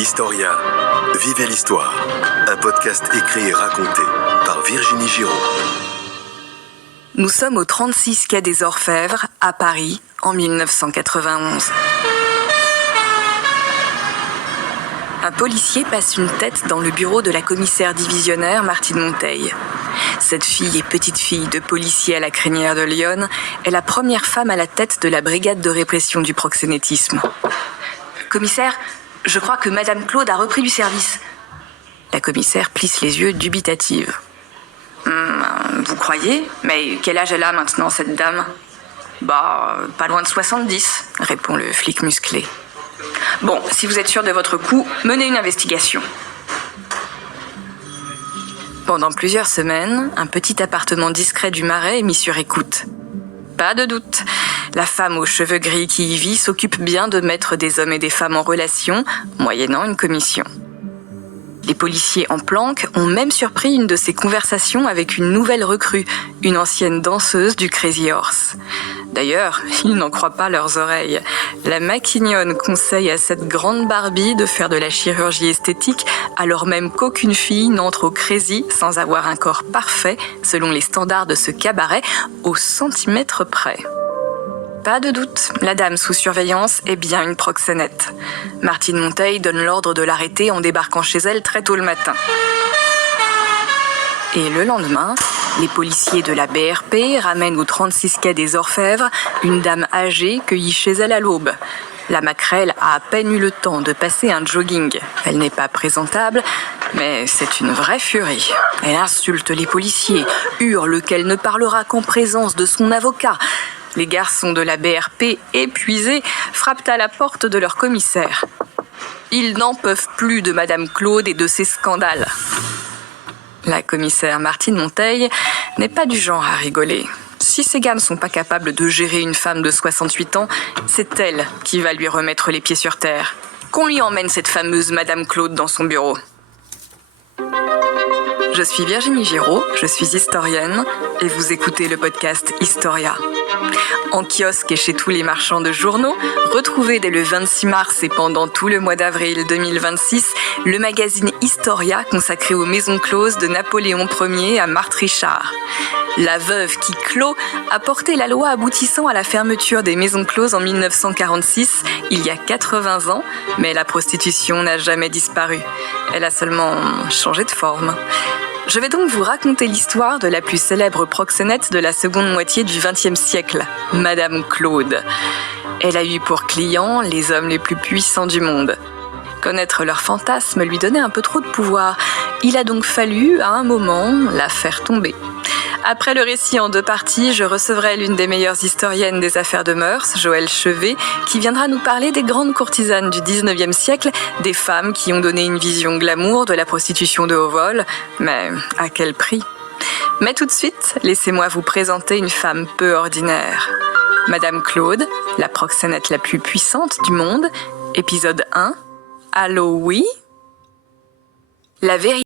Historia, Vivez l'Histoire, un podcast écrit et raconté par Virginie Giraud. Nous sommes au 36 quai des Orfèvres, à Paris, en 1991. Un policier passe une tête dans le bureau de la commissaire divisionnaire Martine Monteil. Cette fille et petite fille de policier à la crinière de Lyon est la première femme à la tête de la brigade de répression du proxénétisme. Commissaire, je crois que Madame Claude a repris du service. La commissaire plisse les yeux dubitative. Vous croyez ? Mais quel âge elle a maintenant, cette dame ? Pas loin de 70, répond le flic musclé. Bon, si vous êtes sûr de votre coup, menez une investigation. Pendant plusieurs semaines, un petit appartement discret du Marais est mis sur écoute. Pas de doute, la femme aux cheveux gris qui y vit s'occupe bien de mettre des hommes et des femmes en relation, moyennant une commission. Les policiers en planque ont même surpris une de ces conversations avec une nouvelle recrue, une ancienne danseuse du Crazy Horse. D'ailleurs, ils n'en croient pas leurs oreilles. La maquignonne conseille à cette grande Barbie de faire de la chirurgie esthétique, alors même qu'aucune fille n'entre au Crazy sans avoir un corps parfait, selon les standards de ce cabaret, au centimètre près. Pas de doute, la dame sous surveillance est bien une proxénète. Martine Monteil donne l'ordre de l'arrêter en débarquant chez elle très tôt le matin. Et le lendemain, les policiers de la BRP ramènent au 36 quai des Orfèvres une dame âgée cueillie chez elle à l'aube. La maquerelle a à peine eu le temps de passer un jogging. Elle n'est pas présentable, mais c'est une vraie furie. Elle insulte les policiers, hurle qu'elle ne parlera qu'en présence de son avocat. Les garçons de la BRP, épuisés, frappent à la porte de leur commissaire. Ils n'en peuvent plus de Madame Claude et de ses scandales. La commissaire Martine Monteil n'est pas du genre à rigoler. Si ces gars ne sont pas capables de gérer une femme de 68 ans, c'est elle qui va lui remettre les pieds sur terre. Qu'on lui emmène cette fameuse Madame Claude dans son bureau. Je suis Virginie Giraud, je suis historienne et vous écoutez le podcast Historia. En kiosque et chez tous les marchands de journaux, retrouvez dès le 26 mars et pendant tout le mois d'avril 2026 le magazine Historia consacré aux maisons closes de Napoléon Ier à Marthe Richard. La veuve qui clôt a porté la loi aboutissant à la fermeture des maisons closes en 1946, il y a 80 ans, mais la prostitution n'a jamais disparu. Elle a seulement changé de forme. Je vais donc vous raconter l'histoire de la plus célèbre proxénète de la seconde moitié du XXe siècle, Madame Claude. Elle a eu pour clients les hommes les plus puissants du monde. Connaître leurs fantasmes lui donnait un peu trop de pouvoir. Il a donc fallu, à un moment, la faire tomber. Après le récit en 2 parties, je recevrai l'une des meilleures historiennes des affaires de mœurs, Joëlle Chevet, qui viendra nous parler des grandes courtisanes du 19e siècle, des femmes qui ont donné une vision glamour de la prostitution de haut vol, mais à quel prix ? Mais tout de suite, laissez-moi vous présenter une femme peu ordinaire. Madame Claude, la proxénète la plus puissante du monde, épisode 1. Allô, oui ? La vérité.